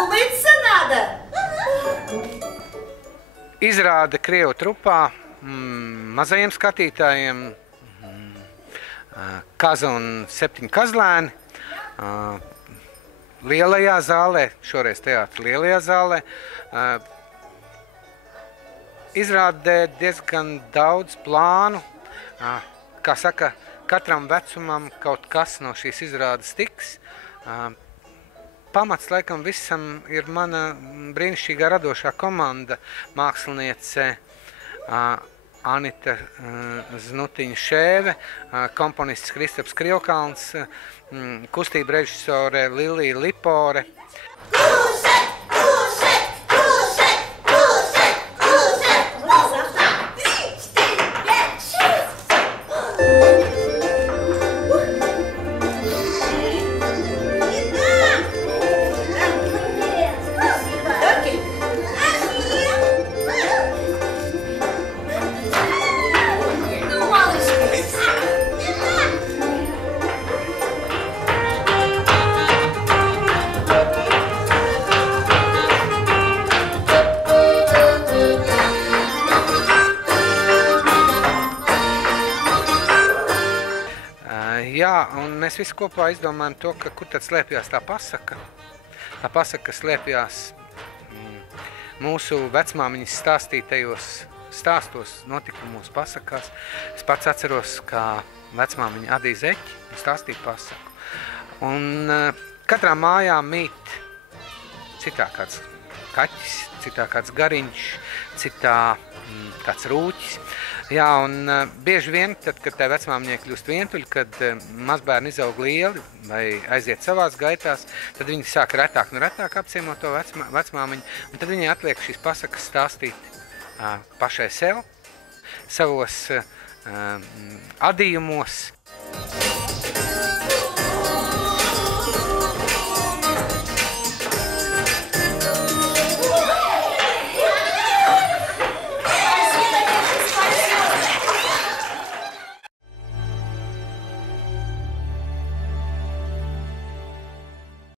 Улыбаться надо. Izrāde Krievu trupā mazajiem skatītājiem Kaza un 7 kazlēni. Lielajā zālē, šoreiz teātra lielajā zālē, izrādē diezgan daudz plānu. Kā saka, katram vecumam kaut kas no šīs izrādes tiks. Pamats laikam visam ir mana brīnišķīgā radošā komanda, māksliniece Anita Znutiņa-Šēve, komponists Kristaps Krievkalns, kustība režisore Lilija Lipore. Jā, un mēs visi kopā izdomājam to, ka kur tad slēpjās tā pasaka. Tā pasaka slēpjās mūsu vecmāmiņas stāstītajos stāstos, notikumos, pasakās. Es pats atceros, kā vecmāmiņa adīja zeķi un stāstīja pasaku. Un katrā mājā mīt citā kāds kaķis, citā kāds gariņš, citā kāds rūķis. Jā, un bieži vien, tad, kad tai vecmāmiņai kļūst vientuļi, kad mazbērni izaug lieli vai aiziet savās gaitās, tad viņi sāk retāk un retāk apciemot to vecmāmiņu, un tad viņai atliek šīs pasakas stāstīt pašai sev, savos adījumos.